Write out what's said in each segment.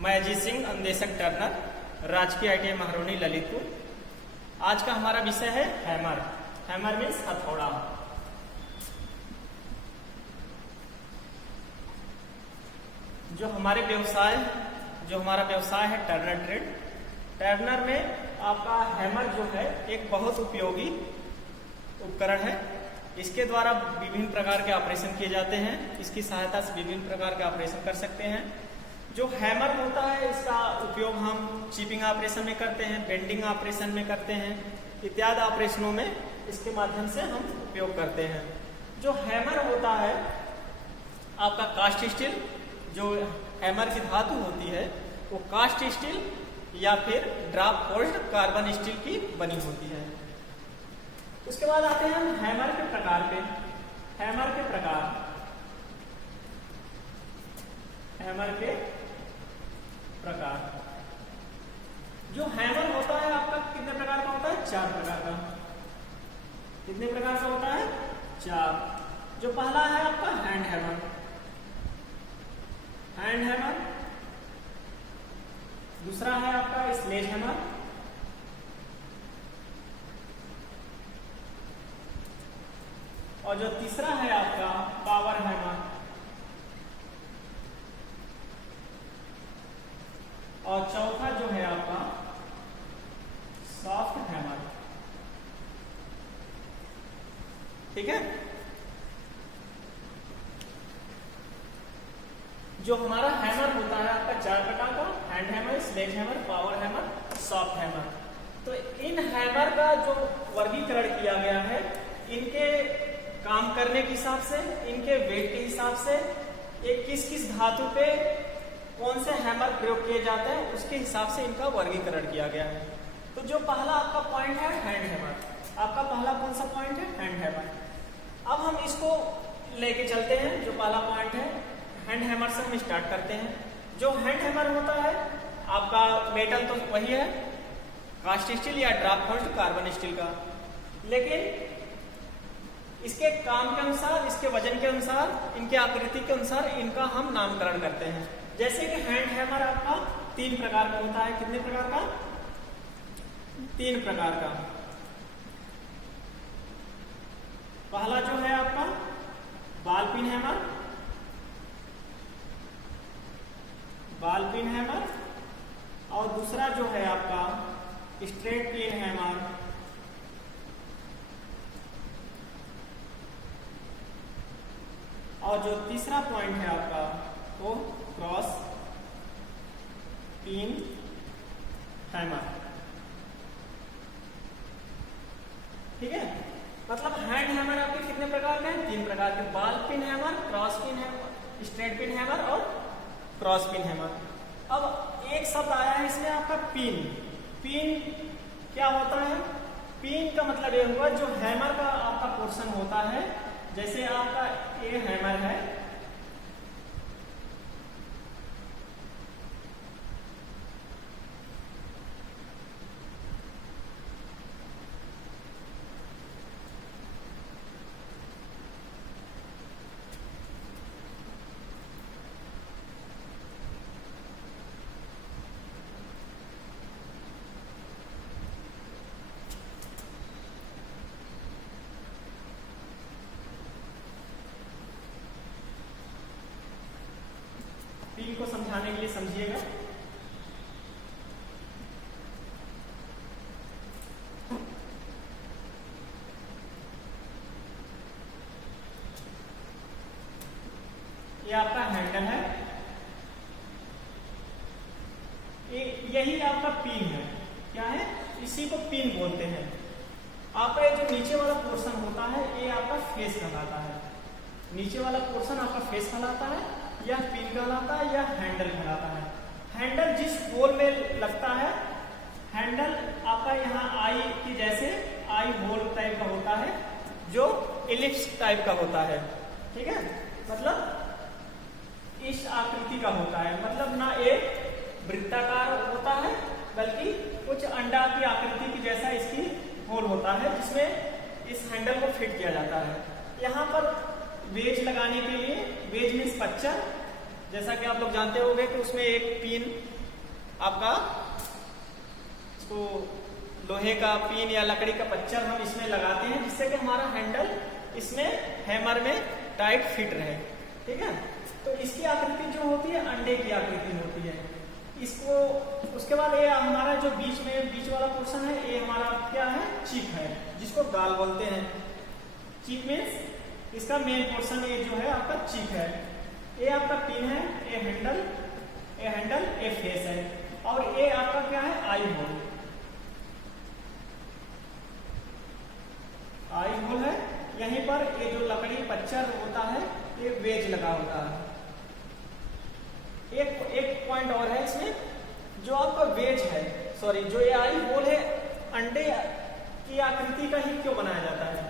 मैं अजीत सिंह अन्वेषक टर्नर, राजकीय ITI महरौनी ललितपुर। आज का हमारा विषय है हैमर। हैमर मीन्स हथौड़ा। जो हमारा व्यवसाय है टर्नर ट्रेड। टर्नर में आपका हैमर जो है एक बहुत उपयोगी उपकरण है। इसके द्वारा विभिन्न प्रकार के ऑपरेशन किए जाते हैं। इसकी सहायता से विभिन्न प्रकार के ऑपरेशन कर सकते हैं। जो हैमर होता है इसका उपयोग हम चिपिंग ऑपरेशन में करते हैं, बेंडिंग ऑपरेशन में करते हैं, इत्यादि ऑपरेशनों में इसके माध्यम से हम उपयोग करते हैं। जो हैमर होता है आपका कास्ट स्टील, जो हैमर की धातु होती है वो कास्ट स्टील या फिर ड्राप फोर्ज्ड कार्बन स्टील की बनी होती है। उसके बाद आते हैं हम हैमर के प्रकार पे। हैमर के प्रकार जो हैमर होता है आपका कितने प्रकार का होता है? 4 प्रकार का। कितने प्रकार का होता है? 4। जो पहला है आपका हैंड हैमर। दूसरा है आपका स्लेज हैमर। और जो तीसरा है आपका पावर हैमर। और चौथा जो है आपका सॉफ्ट हैमर। ठीक है। जो हमारा हैमर होता है आपका 4 प्रकार का, hand hammer, sledge hammer, power hammer, soft hammer. तो इन हैमर का जो वर्गीकरण किया गया है इनके काम करने के हिसाब से, इनके वेट के हिसाब से, ये किस किस धातु पे कौन से हैमर प्रयोग किए जाते हैं उसके हिसाब से इनका वर्गीकरण किया गया है। तो जो पहला आपका पॉइंट है हैंड हैमर। आपका पहला कौन सा पॉइंट है? Hand hammer. अब हम इसको लेके चलते हैं। जो पहला पॉइंट है हैंड हैमर से हम स्टार्ट करते हैं। जो हैंड हैमर होता है आपका मेटल तो वही है, कास्ट स्टील या ड्राप फोर्ज्ड कार्बन स्टील का, लेकिन इसके काम के अनुसार, इसके वजन के अनुसार, इनके आकृति के अनुसार इनका हम नामकरण करते हैं। जैसे कि हैंड हैमर आपका 3 प्रकार का होता है। कितने प्रकार का? 3 प्रकार का। पहला जो है आपका बॉल पिन हैमर, और दूसरा जो है आपका स्ट्रेट पिन हैमर, और जो तीसरा पॉइंट है आपका वो क्रॉस पिन हैमर। ठीक है। मतलब हैंड हैमर आपके कितने प्रकार के हैं? 3 प्रकार के। Ball pin hammer, cross pin hammer, straight pin hammer और क्रॉस पिन हैमर। अब एक शब्द आया है इसमें आपका पिन। पिन क्या होता है? पिन का मतलब ये हुआ जो हैमर का आपका पोर्शन होता है। जैसे आपका ये हैमर है, पिन को समझाने के लिए समझिएगा। ये आपका हैंडल है, यही आपका पिन है। क्या है? इसी को पिन बोलते हैं। आपका ये जो नीचे वाला पोर्शन होता है ये आपका फेस कहलाता है। नीचे वाला पोर्शन आपका फेस कहलाता है, या पिन कहलाता है, या हैंडल कहलाता है। हैंडल जिस होल में लगता है, हैंडल आपका यहाँ आई की जैसे आई होल टाइप का होता है, जो इलिप्स टाइप का होता है। ठीक है। मतलब इस आकृति का होता है। मतलब ना एक वृत्ताकार होता है बल्कि कुछ अंडा की आकृति की जैसा इसकी होल होता है, जिसमें इस हैंडल को फिट किया जाता है। यहाँ पर वेज लगाने के लिए, वेज मीन्स पच्चा, जैसा कि आप लोग जानते होंगे कि उसमें एक पिन आपका इसको लोहे का पिन या लकड़ी का पच्चर हम इसमें लगाते हैं, जिससे कि हमारा हैंडल इसमें हैमर में टाइट फिट रहे। ठीक है, तो इसकी आकृति जो होती है अंडे की आकृति होती है। इसको उसके बाद ये हमारा जो बीच वाला पोर्शन है, ये हमारा क्या है, चिप है, जिसको गाल बोलते हैं। चिप मीन्स इसका मेन पोर्शन ये जो है आपका चिप है। ये आपका पिन है, ये हैंडल, ये फेस है, और ये आपका क्या है, आई होल है। यहीं पर ये जो लकड़ी पच्चर होता है, ये वेज लगा होता है। एक पॉइंट और है इसमें, जो आपका वेज है, सॉरी, जो ये आई होल है, अंडे की आकृति का ही क्यों बनाया जाता है?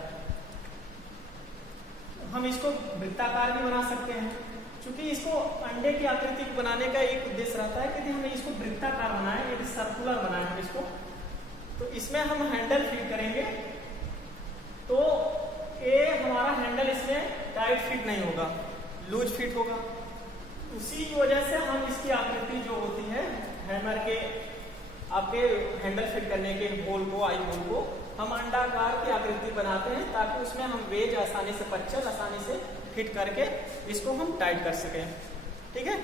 हम इसको वृत्ताकार भी बना सकते हैं, क्योंकि इसको अंडे की आकृति को बनाने का एक उद्देश्य रहता है कि यदि हमें इसको वृत्ताकार बनाए, यदि सर्कुलर बनाए हम इसको, तो इसमें हम हैंडल फिट करेंगे, तो ये हमारा हैंडल इसमें टाइट फिट नहीं होगा, लूज फिट होगा। उसी वजह से हम इसकी आकृति जो होती है हैमर के आपके हैंडल फिट करने के होल को, आई होल को हम अंडाकार की आकृति बनाते हैं, ताकि उसमें हम वेज आसानी से, पच्चर आसानी से फिट करके इसको हम टाइट कर सकें। ठीक है,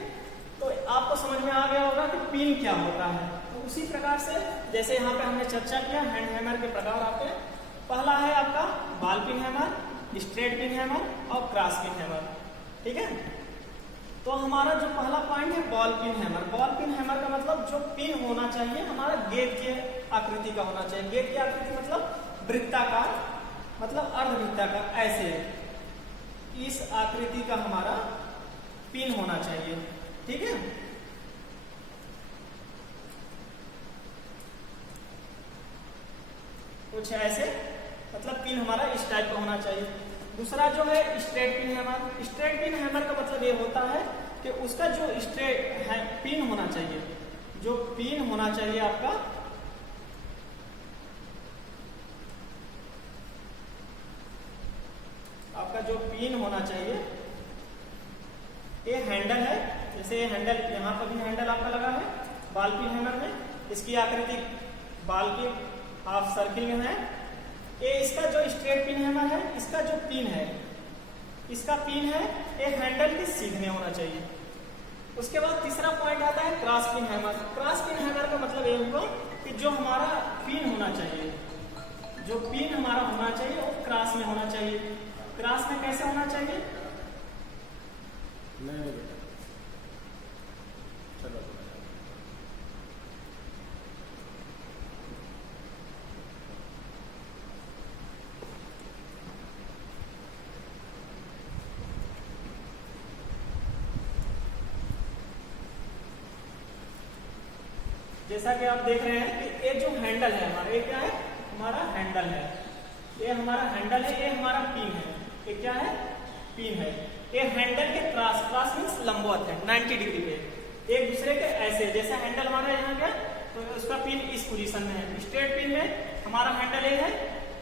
तो आपको समझ में आ गया होगा कि पिन क्या होता है। तो उसी प्रकार से जैसे यहाँ पे हमने चर्चा किया, हैंड हैमर के प्रकार आते हैं। पहला है आपका ball pin hammer, straight pin hammer और क्रॉस पिन हैमर। ठीक है, तो हमारा जो पहला पॉइंट है ball pin hammer. Ball pin hammer का मतलब जो पिन होना चाहिए हमारा गेंद के आकृति का होना चाहिए। गेंद की आकृति मतलब वृत्ताकार, मतलब अर्धवृत्ताकार, ऐसे इस आकृति का हमारा पिन होना चाहिए। ठीक है, कुछ ऐसे, मतलब पिन हमारा इस टाइप का होना चाहिए। दूसरा जो है straight pin hammer. Straight pin hammer का मतलब ये होता है कि उसका जो स्ट्रेट है पिन होना चाहिए, जो पिन होना चाहिए आपका, जो पिन होना चाहिए, ये हैंडल है। जैसे ये हैंडल, यहाँ पर भी हैंडल आपका लगा है बॉल पिन हैमर में, इसकी आकृति बॉल की हाफ सर्किल में है। ये इसका जो स्ट्रेट पिन हैमर है, इसका जो पिन है, इसका पिन है ये हैंडल के सीधे होना चाहिए। उसके बाद तीसरा पॉइंट आता है cross pin hammer. Cross pin hammer का मतलब ये होगा कि जो हमारा पिन होना चाहिए, जो पिन हमारा होना चाहिए वो क्रॉस में होना चाहिए। क्रॉस में कैसे होना चाहिए? चलो जैसा कि आप देख रहे हैं कि ये जो हैंडल है हमारा, ये क्या है? हमारा हैंडल है। ये हमारा हैंडल है, ये हमारा पिन है। ये क्या है? पिन है। ये हैंडल के क्रॉस मीन्स लंबवत है, 90 डिग्री पे एक दूसरे के ऐसे। जैसे हैंडल हमारा यहाँ क्या, तो उसका पिन इस पोजीशन में है। स्ट्रेट पिन में हमारा हैंडल ये है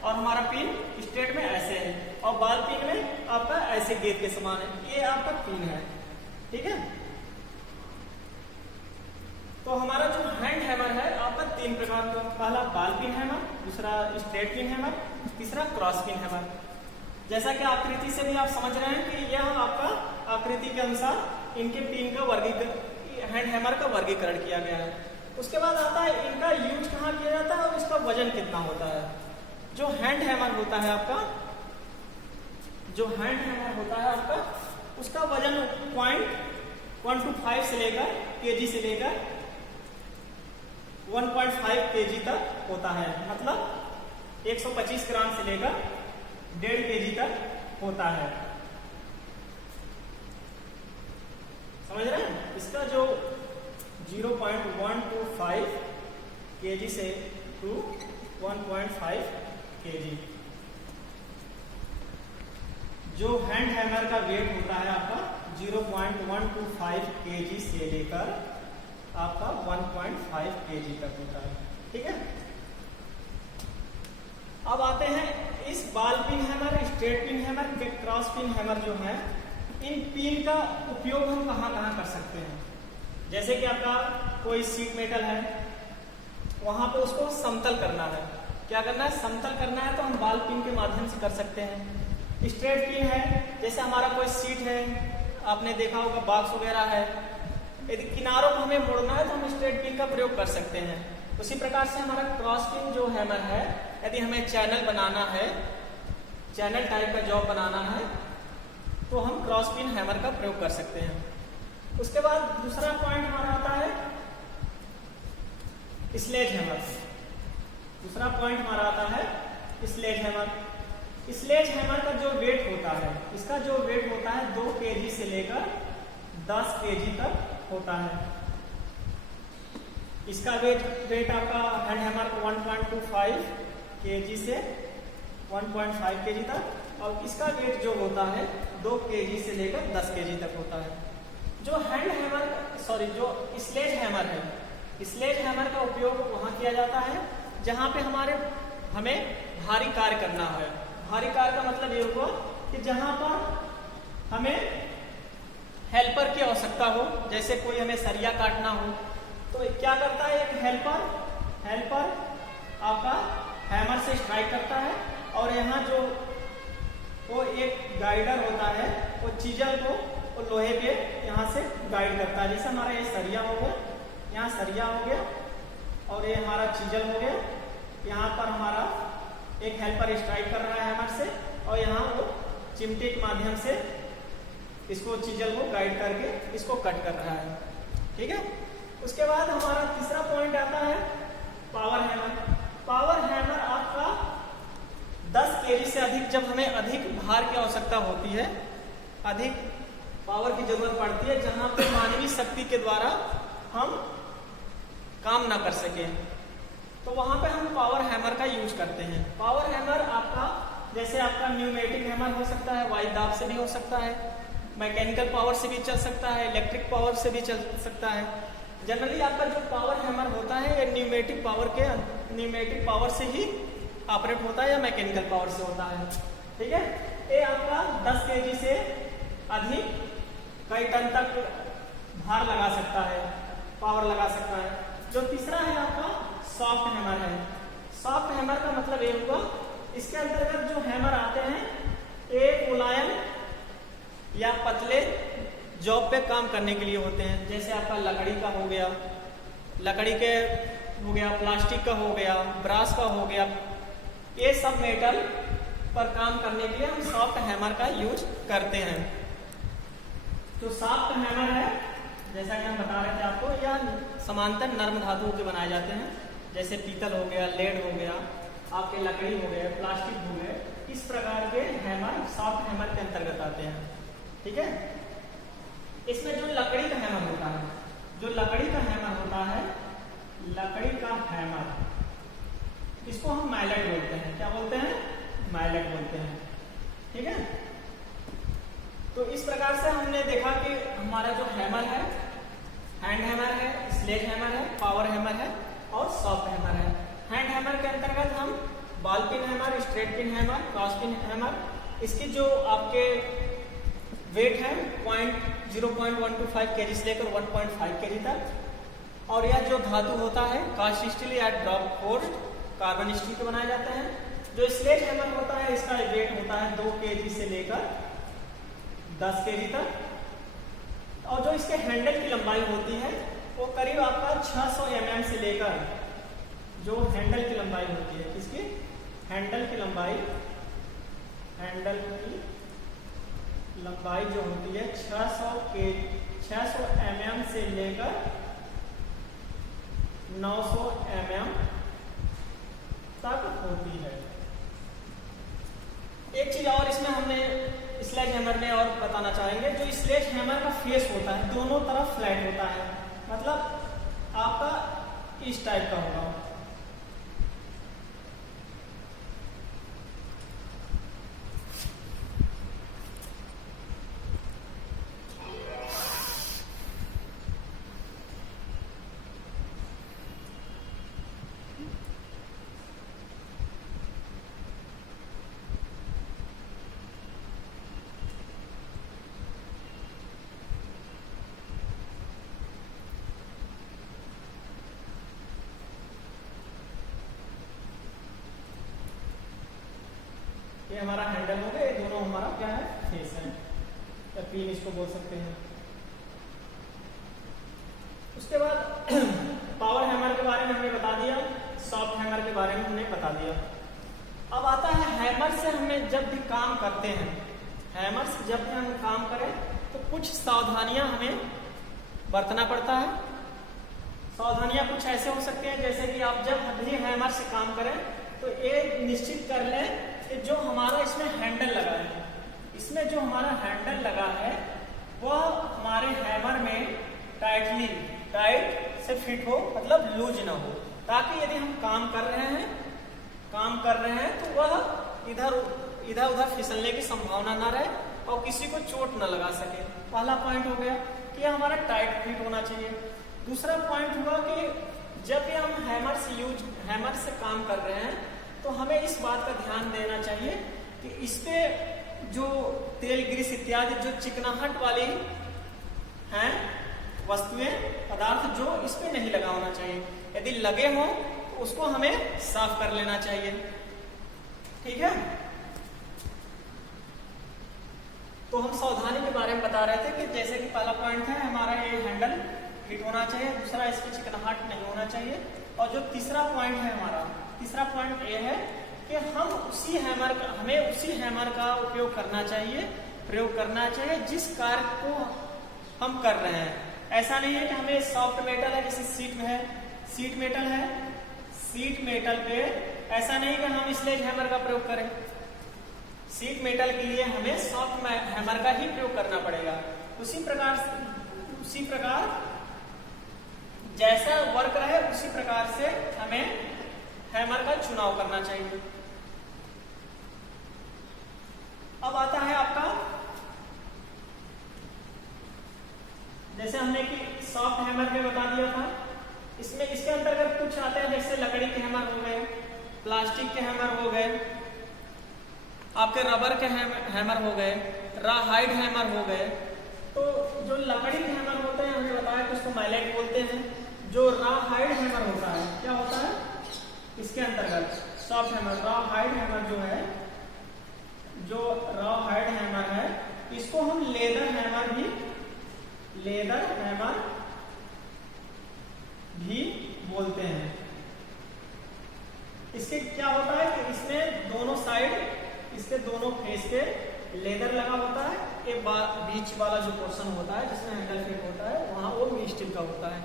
और हमारा पिन स्ट्रेट में ऐसे है, और बॉल पिन में आपका ऐसे गेंद के समान है। ये आपका पिन है। ठीक है, तो हमारा जो हैंड हैमर है आपका 3 प्रकार का, पहला बॉल पिन हैमर, दूसरा स्ट्रेट पिन हैमर, तीसरा क्रॉस पिन हैमर। जैसा कि आकृति से भी आप समझ रहे हैं कि यह आपका आकृति के अनुसार इनके पिन का वर्गीकरण, हैंड हैमर का वर्गीकरण किया गया है। उसके बाद आता है इनका यूज कहाँ किया जाता है और इसका वजन कितना होता है। जो हैंड हैमर होता है आपका, जो हैंड हैमर होता है आपका, उसका वजन 0.125 से लेकर केजी से लेकर 1.5 केजी तक होता है। मतलब 125 ग्राम से लेकर 1.5 केजी तक होता है। समझ रहे हैं? इसका जो 0.125 केजी से टू 1.5 केजी जो हैंड हैमर का वेट होता है आपका 0.125 केजी से लेकर आपका 1.5 केजी तक होता है। ठीक है, अब आते हैं इस ball pin hammer, straight pin hammer के क्रॉस पिन हैमर जो है, इन पिन का उपयोग हम कहाँ कहाँ कर सकते हैं। जैसे कि आपका कोई शीट मेटल है, वहां पे उसको समतल करना है। क्या करना है? समतल करना है, तो हम बॉल पिन के माध्यम से कर सकते हैं। स्ट्रेट पिन है, जैसे हमारा कोई सीट है, आपने देखा होगा बॉक्स वगैरह है, यदि किनारों को हमें मोड़ना है तो हम स्ट्रेट पिन का प्रयोग कर सकते हैं। उसी प्रकार से हमारा क्रॉस पिन जो हैमर है, यदि हमें चैनल बनाना है, चैनल टाइप का जॉब बनाना है, तो हम क्रॉस पिन हैमर का प्रयोग कर सकते हैं। उसके बाद दूसरा पॉइंट हमारा आता है स्लेज हैमर। दूसरा पॉइंट हमारा आता है स्लेज हैमर। स्लेज हैमर का जो वेट होता है, इसका जो वेट होता है 2 kg से लेकर 10 kg तक होता है। इसका वेट आपका हैंड हैमर 1.25 kg से 1.5 kg तक, और इसका वेट जो होता है 2 kg से लेकर 10 kg तक होता है। जो हैंड हैमर जो स्लेज हैमर है, स्लेज हैमर का उपयोग वहां किया जाता है जहां पे हमें भारी कार्य करना है। भारी कार्य का मतलब ये हुआ कि जहां पर हमें हेल्पर की आवश्यकता हो, जैसे कोई हमें सरिया काटना हो, तो क्या करता है एक हेल्पर आपका हैमर से स्ट्राइक करता है, और यहाँ जो वो एक गाइडर होता है, वो चीजल को वो लोहे पे यहाँ से गाइड करता है। जैसे हमारा ये सरिया हो गया, यहाँ सरिया हो गया, और ये हमारा चीजल हो गया। यहाँ पर हमारा एक हेल्पर स्ट्राइक कर रहा है हैमर से, और यहाँ वो चिमटे के माध्यम से इसको चीजल को गाइड करके इसको कट कर रहा है। ठीक है। उसके बाद हमारा तीसरा पॉइंट आता है पावर हैमर। पावर हैमर आपका 10 kg से अधिक, जब हमें अधिक भार की आवश्यकता होती है, अधिक पावर की जरूरत पड़ती है, जहां पे मानवीय शक्ति के द्वारा हम काम ना कर सके, तो वहां पे हम पावर हैमर का यूज करते हैं। पावर हैमर आपका जैसे आपका न्यूमेटिक हैमर हो सकता है, वायु दाब से भी हो सकता है, मैकेनिकल पावर से भी चल सकता है, इलेक्ट्रिक पावर से भी चल सकता है। जनरली आपका जो पावर हैमर होता है ये न्यूमेटिक पावर से ही ऑपरेट होता है या मैकेनिकल पावर से होता है। ठीक है। ये आपका 10 kg से अधिक कई टन तक भार लगा सकता है, पावर लगा सकता है। जो तीसरा है आपका सॉफ्ट हैमर है। सॉफ्ट हैमर का मतलब ये हुआ, इसके अंतर्गत जो हैमर आते हैं एक मुलायम या पतले जॉब पे काम करने के लिए होते हैं। जैसे आपका लकड़ी का हो गया, प्लास्टिक का हो गया, ब्रास का हो गया, ये सब मेटल पर काम करने के लिए हम सॉफ्ट हैमर का यूज करते हैं। तो सॉफ्ट हैमर है, जैसा कि हम बता रहे थे आपको, यह समांतर नर्म धातुओं के बनाए जाते हैं। जैसे पीतल हो गया, लेड हो गया, आपके लकड़ी हो गए, प्लास्टिक हो गए, इस प्रकार के हैमर सॉफ्ट हैमर के अंतर्गत आते हैं। ठीक है। इसमें जो लकड़ी का हैमर होता है, लकड़ी का हैमर, इसको हम माइलेट बोलते हैं। क्या बोलते हैं? माइलेट बोलते हैं। ठीक है। तो इस प्रकार से हमने देखा कि हमारा जो हैमर है, हैंड हैमर है, स्लेज हैमर है, पावर हैमर है और सॉफ्ट हैमर है। हैंड हैमर के अंतर्गत हम ball pin hammer, straight pin hammer, cross pin hammer, इसकी जो आपके वेट है 0.125 kg से लेकर 1.5 kg तक, और यह जो धातु होता है कास्ट स्टील या ड्रॉप फोर्स्ड कार्बन स्टील के बनाए जाते हैं। जो स्लेज हैमर होता है, इसका वेट होता है 2 kg से लेकर 10 kg तक, और जो इसके हैंडल की लंबाई होती है वो करीब आपका 600 mm से लेकर, जो हैंडल की लंबाई होती है, इसकी हैंडल की लंबाई जो होती है 600 mm से लेकर 900 mm तक होती है। एक चीज और इसमें हमने स्लेज हैमर में और बताना चाहेंगे, जो स्लेज हैमर का फेस होता है दोनों तरफ फ्लैट होता है, मतलब आपका इस टाइप का होगा। ये हमारा हैंडल हो गया, ये दोनों हमारा क्या है, फेस है, या पिन इसको बोल सकते हैं। उसके बाद पावर हैमर के बारे में हमने बता दिया, सॉफ्ट हैमर के बारे में हमने बता दिया। अब आता है हैमर से हमें जब भी काम करते हैं, हैमर से जब भी हम काम करें तो कुछ सावधानियां हमें बरतना पड़ता है। सावधानियां कुछ ऐसे हो सकते हैं जैसे कि आप जब भी हैमर से काम करें तो ये निश्चित कर लें कि जो हमारा इसमें हैंडल लगा है, इसमें जो हमारा हैंडल लगा है वह हमारे हैमर में टाइट से फिट हो, मतलब लूज ना हो, ताकि यदि हम काम कर रहे हैं तो वह इधर उधर फिसलने की संभावना ना रहे और किसी को चोट ना लगा सके। पहला पॉइंट हो गया कि हमारा टाइट फिट होना चाहिए। दूसरा पॉइंट हुआ कि जब भी हम हैमर से काम कर रहे हैं तो हमें इस बात का ध्यान देना चाहिए कि इस पे जो तेल ग्रीस इत्यादि जो चिकनाहट वाली हैं वस्तुएं पदार्थ जो इस पे नहीं लगा होना चाहिए। यदि लगे हों तो उसको हमें साफ कर लेना चाहिए। ठीक है, तो हम सावधानी के बारे में बता रहे थे कि जैसे कि पहला पॉइंट है हमारा ये हैंडल फिट होना चाहिए, दूसरा इसकी चिकनाहट नहीं होना चाहिए, और जो तीसरा पॉइंट है हमारा, तीसरा पॉइंट ये है कि हमें उसी हैमर का प्रयोग करना चाहिए जिस कार्य को हम कर रहे हैं। ऐसा नहीं है कि हमें सॉफ्ट मेटल है, जैसे सीट मेटल पे ऐसा नहीं कि हम स्लेज हैमर का प्रयोग करें। सीट मेटल के लिए हमें सॉफ्ट हैमर का ही प्रयोग करना पड़ेगा। उसी प्रकार जैसा वर्क रहे उसी प्रकार से हमें हैमर का चुनाव करना चाहिए। अब आता है आपका, जैसे हमने कि सॉफ्ट हैमर में बता दिया था, इसमें इसके अंतर्गत कुछ आते हैं जैसे लकड़ी के हैमर हो गए, प्लास्टिक के हैमर हो गए, आपके रबर के हैमर हो गए, रॉ हाइड हैमर हो गए। तो जो लकड़ी के हैमर होते हैं हमने बताया कि उसको मैलेट बोलते हैं। जो रॉ हाइड हैमर होता है, क्या होता है इसके अंतर्गत soft hammer, raw hide hammer जो है, जो रॉ हाइड हैमर है इसको हम लेदर हैमर भी बोलते हैं। इसके क्या होता है कि इसमें दोनों साइड, इसके दोनों फेस पे लेदर लगा होता है। एक बीच वाला जो पोर्शन होता है जिसमें हैंडल फिट होता है वहां वो स्टील का होता है।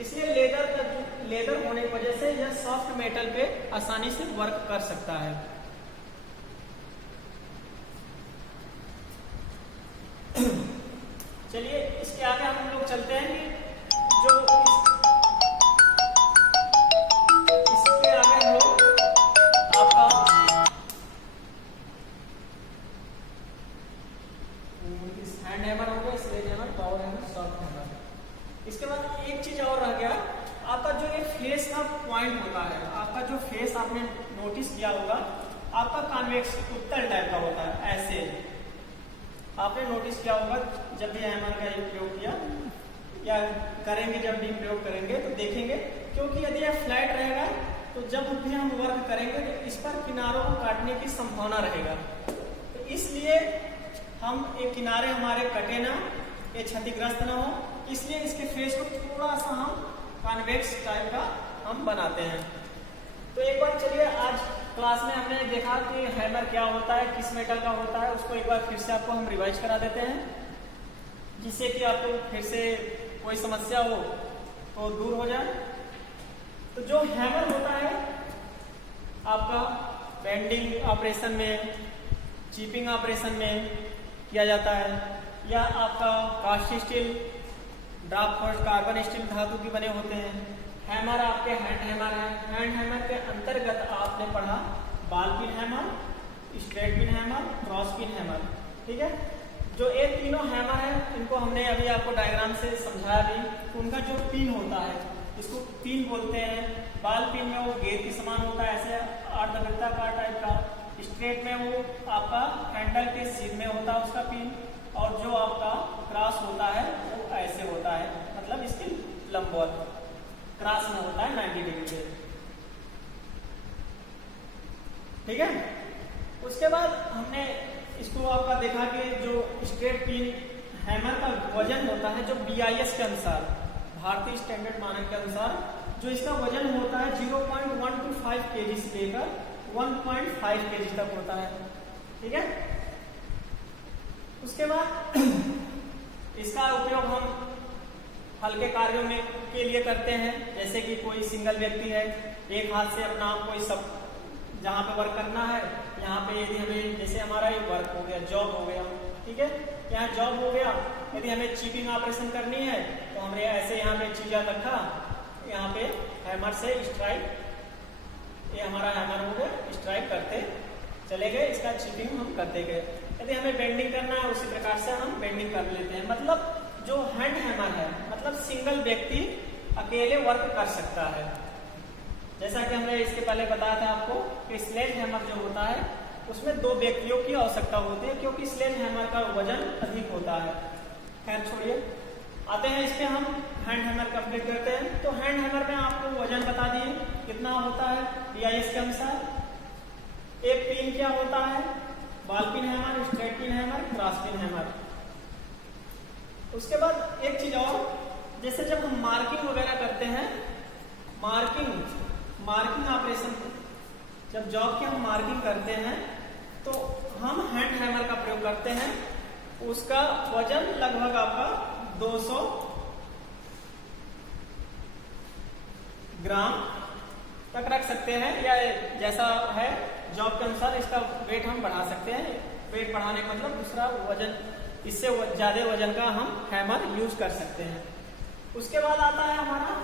इसलिए लेदर होने की वजह से यह सॉफ्ट मेटल पे आसानी से वर्क कर सकता है। चलिए इसके आगे हम लोग चलते हैं कि जो इसके आगे हम लोग आपका हैंड हैमर हो गया, sledge hammer, power hammer, soft hammer. इसके बाद एक चीज और रह गया, आपका जो ये फेस का पॉइंट होता है, आपका जो फेस आपने नोटिस किया होगा, आपका कॉन्वेक्स उत्तल टाइप का होता है। ऐसे आपने नोटिस किया होगा जब भी हैमर का प्रयोग किया या करेंगे, जब भी प्रयोग करेंगे तो देखेंगे, क्योंकि यदि यह फ्लैट रहेगा तो जब भी हम वर्क करेंगे तो इस पर किनारों को काटने की संभावना रहेगा। तो इसलिए हम एक किनारे हमारे कटे ना, ये क्षतिग्रस्त ना हो, इसलिए इसके फेस को थोड़ा सा हम कॉन्वेक्स टाइप का हम बनाते हैं। तो एक बार चलिए आज क्लास में हमने देखा कि हैमर क्या होता है, किस मेटल का होता है, उसको एक बार फिर से आपको हम रिवाइज करा देते हैं, जिससे कि आपको फिर से कोई समस्या हो तो दूर हो जाए। तो जो हैमर होता है आपका बेंडिंग ऑपरेशन में, चिपिंग ऑपरेशन में किया जाता है, या आपका cast steel, draft carbon steel धातु के बने होते हैं। हैमर आपके हैंड हैमर है। हैंड हैमर के अंतर्गत आपने पढ़ा ball pin hammer, straight pin hammer, cross pin hammer. ठीक है, जो ये तीनों हैमर है इनको हमने अभी आपको डायग्राम से समझाया भी। तो उनका जो पिन होता है इसको पिन बोलते हैं। बॉल पिन में वो गेंद के समान होता है, ऐसे अर्धवृत्ताकार टाइप का। स्ट्रेट में वो आपका हैंडल के सीध में होता है उसका पिन, और जो आपका क्रॉस होता है वो ऐसे होता है, मतलब इसके लंबवत क्रॉस में होता है 90 डिग्री पे। ठीक है, उसके बाद हमने इसको आपका देखा कि जो स्ट्रेट पिन हैमर का वजन होता है, जो BIS के अनुसार, भारतीय स्टैंडर्ड मानक के अनुसार जो इसका वजन होता है 0.125 kg से लेकर 1.5 kg तक होता है। ठीक है। उसके बाद इसका उपयोग हम हल्के कार्यों में के लिए करते हैं, जैसे कि कोई सिंगल व्यक्ति है, एक हाथ से अपना कोई सब जहाँ पे वर्क करना है, यहाँ पे यदि हमें, जैसे हमारा एक वर्क हो गया, जॉब हो गया, ठीक है, यहाँ जॉब हो गया, यदि हमें चिपिंग ऑपरेशन करनी है तो हमने ऐसे यहाँ पे चीजा रखा, यहाँ पे हैमर से स्ट्राइक, ये हमारा हैमर हो गया, स्ट्राइक करते चले गए, इसका चिपिंग हम करते गए। यदि हमें बेंडिंग करना है उसी प्रकार से हम बेंडिंग कर लेते हैं। मतलब जो हैंड हैमर है, मतलब सिंगल व्यक्ति अकेले वर्क कर सकता है। जैसा कि हमने इसके पहले बताया था आपको कि स्लेज हैमर जो होता है उसमें 2 व्यक्तियों की आवश्यकता होती है, क्योंकि स्लेज हैमर का वजन अधिक होता है। खैर छोड़िए, आते हैं इस पे, हम हैंड हैमर कंप्लीट करते हैं। तो हैंड हैमर में आपको वजन बता दिए कितना होता है BIS के अनुसार। एक पिन क्या होता है, ball pin hammer, straight pin hammer, cross pin hammer. उसके बाद एक चीज और, जैसे जब हम मार्किंग वगैरह करते हैं, मार्किंग ऑपरेशन, जब जॉब की हम मार्किंग करते हैं तो हम हैंड हैमर का प्रयोग करते हैं। उसका वजन लगभग आपका 200 ग्राम तक रख सकते हैं, या जैसा है जॉब के अनुसार इसका वेट हम बढ़ा सकते हैं। वेट बढ़ाने का मतलब दूसरा वजन, इससे ज्यादा वजन का हम हैमर यूज कर सकते हैं। उसके बाद आता है हमारा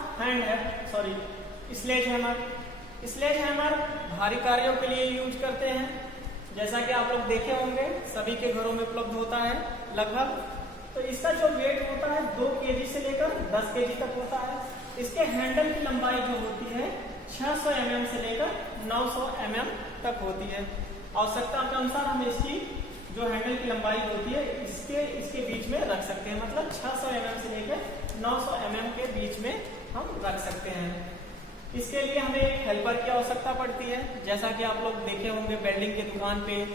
स्लेज हैमर। स्लेज हैमर भारी कार्यों के लिए यूज करते हैं, जैसा कि आप लोग देखे होंगे, सभी के घरों में उपलब्ध होता है लगभग। तो इसका जो वेट होता है 2 kg से लेकर 10 kg तक होता है। इसके हैंडल की लंबाई जो होती है 600 mm से लेकर 900 mm तक होती है। आवश्यकता के अनुसार हम इसकी जो हैंडल की लंबाई होती है इसके बीच में रख सकते हैं, मतलब 600 mm से लेकर 900 mm के बीच में हम रख सकते हैं। इसके लिए हमें एक हेल्पर की आवश्यकता पड़ती है, जैसा कि आप लोग देखे होंगे वेल्डिंग की दुकान पे,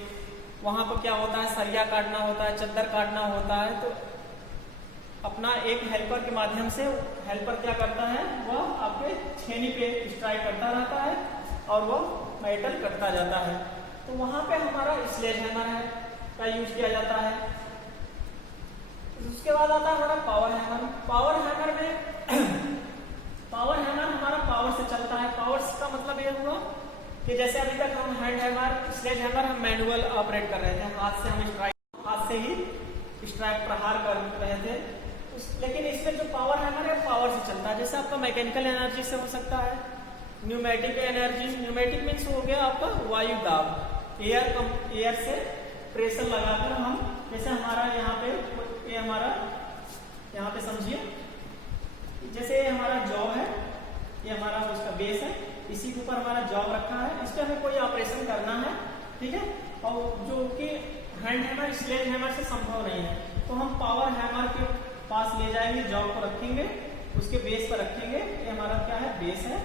वहां पर क्या होता है, सरिया काटना होता है, चद्दर काटना होता है। तो अपना एक हेल्पर के माध्यम से हेल्पर क्या करता है, वह आपके छेनी पे स्ट्राइक करता रहता है और वह मेटल कटता जाता है। तो वहां पे हमारा स्लेज हैमर है का यूज किया जाता है। उसके बाद आता है हमारा पावर हैमर। पावर हैमर हमारा पावर से चलता है। पावर का मतलब ये हुआ कि जैसे अभी तक हम हैंड हैमर, स्लेज हैमर हम मैनुअल ऑपरेट कर रहे थे, हाथ से ही स्ट्राइक प्रहार कर रहे थे। लेकिन इसमें जो पावर हैमर है पावर से चलता है। जैसे आपका मैकेनिकल एनर्जी से हो सकता है, न्यूमेटिक एनर्जी, न्यूमेटिक मीन्स हो गया आपका वायु दाब, एयर से प्रेशर लगाकर हम, जैसे हमारा यहाँ पे, ये हमारा यहाँ पे समझिए, जैसे ये हमारा जॉब है, ये हमारा उसका बेस है, इसी के ऊपर हमारा जॉब रखा है, इस पर हमें कोई ऑपरेशन करना है, ठीक है, और जो कि हैंड हैमर, स्लेज हैमर से संभव नहीं है। तो हम पावर हैमर के पास ले जाएंगे, जॉब को रखेंगे, उसके बेस पर रखेंगे, ये हमारा क्या है, बेस है,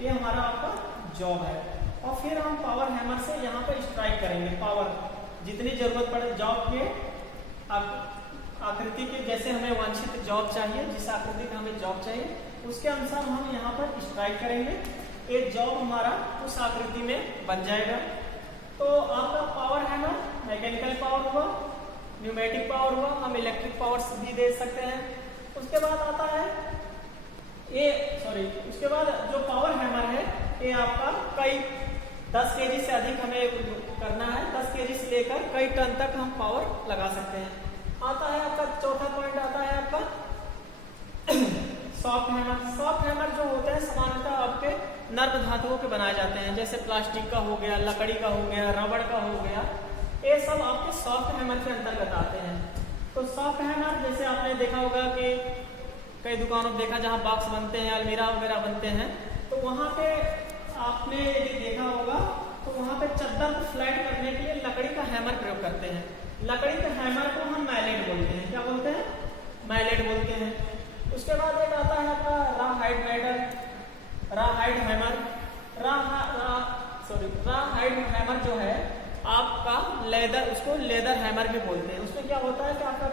ये हमारा आपका जॉब है, और फिर हम पावर हैमर से यहाँ पे स्ट्राइक करेंगे। पावर जितनी जरूरत पड़े जॉब के आकृति के, जैसे हमें वांछित जॉब चाहिए, जिस आकृति का हमें जॉब चाहिए उसके अनुसार हम यहाँ पर स्ट्राइक करेंगे, ये जॉब हमारा उस आकृति में बन जाएगा। तो आपका पावर हैमर मैकेनिकल पावर हुआ, न्यूमेटिक पावर हुआ, हम इलेक्ट्रिक पावर भी दे सकते हैं। उसके बाद आता है उसके बाद जो पावर हैमर है, ये आपका कई 10 kg से अधिक हमें करना है, 10 kg से लेकर कई टन तक हम पावर लगा सकते हैं। आता है आपका चौथा पॉइंट, आता है आपका सॉफ्ट हैमर। सॉफ्ट हैमर जो होते हैं सामान्यतः आपके नर्म धातुओं के बनाए जाते हैं, जैसे प्लास्टिक का हो गया, लकड़ी का हो गया, रबड़ का हो गया, ये सब आपके सॉफ्ट हैमर के अंतर्गत आते हैं। तो सॉफ्ट हैमर जैसे आपने देखा होगा कि कई दुकानों में देखा जहाँ बॉक्स बनते हैं, अलमीरा वगैरह बनते हैं, तो वहाँ पे आपने यदि देखा होगा तो वहाँ पे चद्दर को फ्लैट करने के लिए लकड़ी का हैमर प्रयोग करते हैं। लकड़ी के हैमर को हम मैलेट बोलते हैं। क्या बोलते हैं? मैलेट बोलते हैं। उसके बाद एक आता है आपका राहाइड हैमर। राहाइड हैमर जो है आपका लेदर, उसको लेदर हैमर भी बोलते हैं। उसमें क्या होता है कि आपका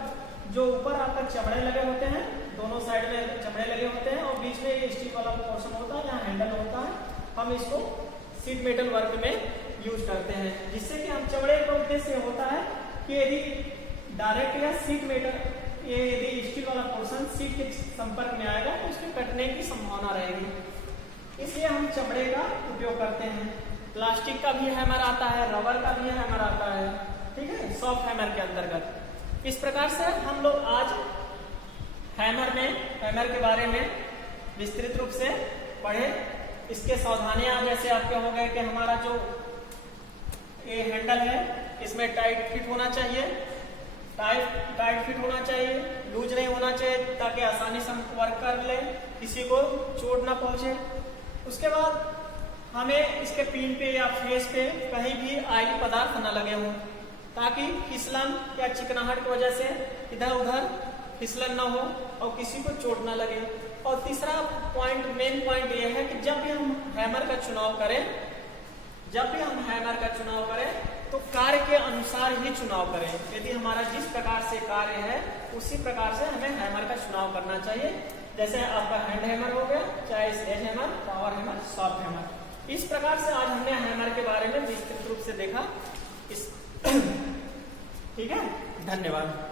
जो ऊपर आपका चमड़े लगे होते हैं, दोनों साइड में चमड़े लगे होते हैं और बीच में ये स्टील वाला पोर्शन होता है, यहाँ हैंडल होता है। हम इसको सीट मेटल वर्क में यूज करते हैं, जिससे कि हम चमड़े का उद्देश्य होता है कि यदि डायरेक्ट या सीट मेटल, ये यदि स्टील वाला पोर्शन सीट के संपर्क में आएगा तो उसके कटने की संभावना रहेगी, इसलिए हम चमड़े का उपयोग करते हैं। प्लास्टिक का भी हैमर आता है, रबर का भी हैमर आता है, ठीक है, सॉफ्ट हैमर के अंतर्गत। इस प्रकार से हम लोग आज हैमर के बारे में विस्तृत रूप से पढ़े। इसके सावधानियां जैसे आपके हो गए कि हमारा जो ये हैंडल है इसमें टाइट फिट होना चाहिए, टाइट फिट होना चाहिए, लूज नहीं होना चाहिए, ताकि आसानी से हम वर्क कर ले, किसी को चोट ना पहुंचे। उसके बाद हमें इसके पिन पे या फेस पे कहीं भी ऑयली पदार्थ न लगे हों, ताकि फिसलन या चिकनाहट की वजह से इधर उधर फिसलन ना हो और किसी को चोट ना लगे। और तीसरा पॉइंट, मेन पॉइंट ये है कि जब भी हम हैमर का चुनाव करें तो कार्य के अनुसार ही चुनाव करें। यदि हमारा जिस प्रकार से कार्य है उसी प्रकार से हमें हैमर का चुनाव करना चाहिए। जैसे आपका हैंड हैमर हो गया, चाहे sledge hammer, power hammer, soft hammer. इस प्रकार से आज हमने हैमर के बारे में विस्तृत रूप से देखा। ठीक है, धन्यवाद।